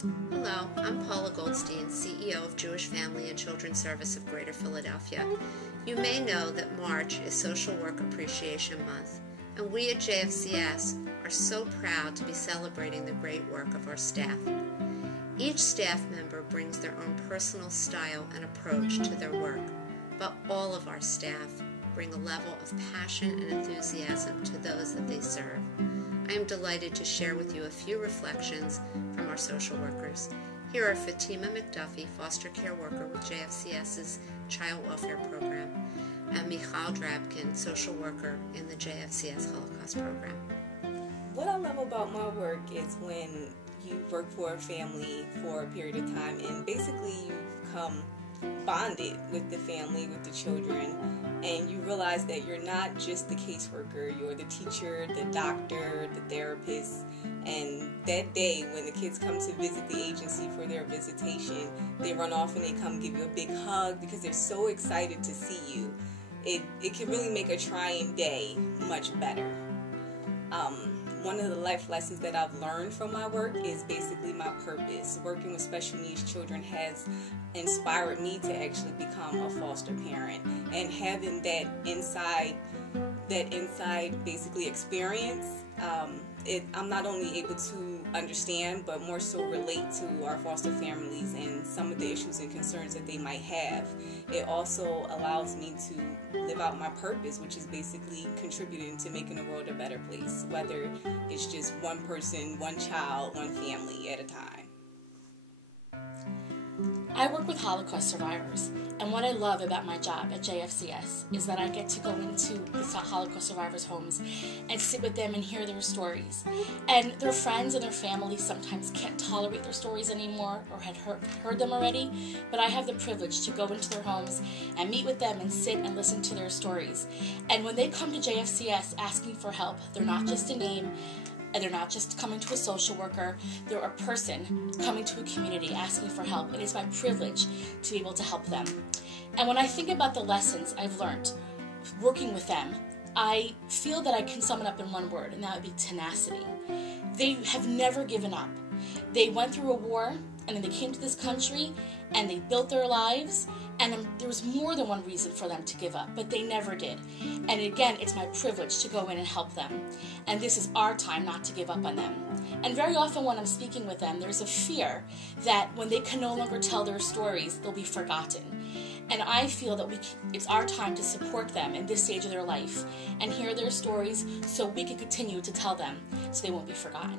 Hello, I'm Paula Goldstein, CEO of Jewish Family and Children's Service of Greater Philadelphia. You may know that March is Social Work Appreciation Month, and we at JFCS are so proud to be celebrating the great work of our staff. Each staff member brings their own personal style and approach to their work, but all of our staff bring a level of passion and enthusiasm to those that they serve. I am delighted to share with you a few reflections from our social workers. Here are Fatima McDuffy, foster care worker with JFCS's Child Welfare Program, and Michal Drabkin, social worker in the JFCS Holocaust Program. What I love about my work is when you work for a family for a period of time and basically you become bonded with the family, with the children, and you realize that you're not just the caseworker, you're the teacher, the doctor, the therapist, and that day when the kids come to visit the agency for their visitation, they run off and they come give you a big hug because they're so excited to see you. It can really make a trying day much better. One of the life lessons that I've learned from my work is basically my purpose. Working with special needs children has inspired me to actually become a foster parent, and having that inside basically experience, I'm not only able to understand but more so relate to our foster families and some of the issues and concerns that they might have. It also allows me to live out my purpose, which is basically contributing to making the world a better place, whether it's just one person, one child, one family at a time. I work with Holocaust survivors, and what I love about my job at JFCS is that I get to go into the Holocaust survivors' homes and sit with them and hear their stories. And their friends and their family sometimes can't tolerate their stories anymore or had heard them already, but I have the privilege to go into their homes and meet with them and sit and listen to their stories. And when they come to JFCS asking for help, they're not just a name, and they're not just coming to a social worker, they're a person coming to a community asking for help. It is my privilege to be able to help them. And when I think about the lessons I've learned working with them, I feel that I can sum it up in one word, and that would be tenacity. They have never given up. They went through a war, and then they came to this country, and they built their lives, and there was more than one reason for them to give up, but they never did. And again, it's my privilege to go in and help them. And this is our time not to give up on them. And very often when I'm speaking with them, there's a fear that when they can no longer tell their stories, they'll be forgotten. And I feel that it's our time to support them in this stage of their life and hear their stories so we can continue to tell them so they won't be forgotten.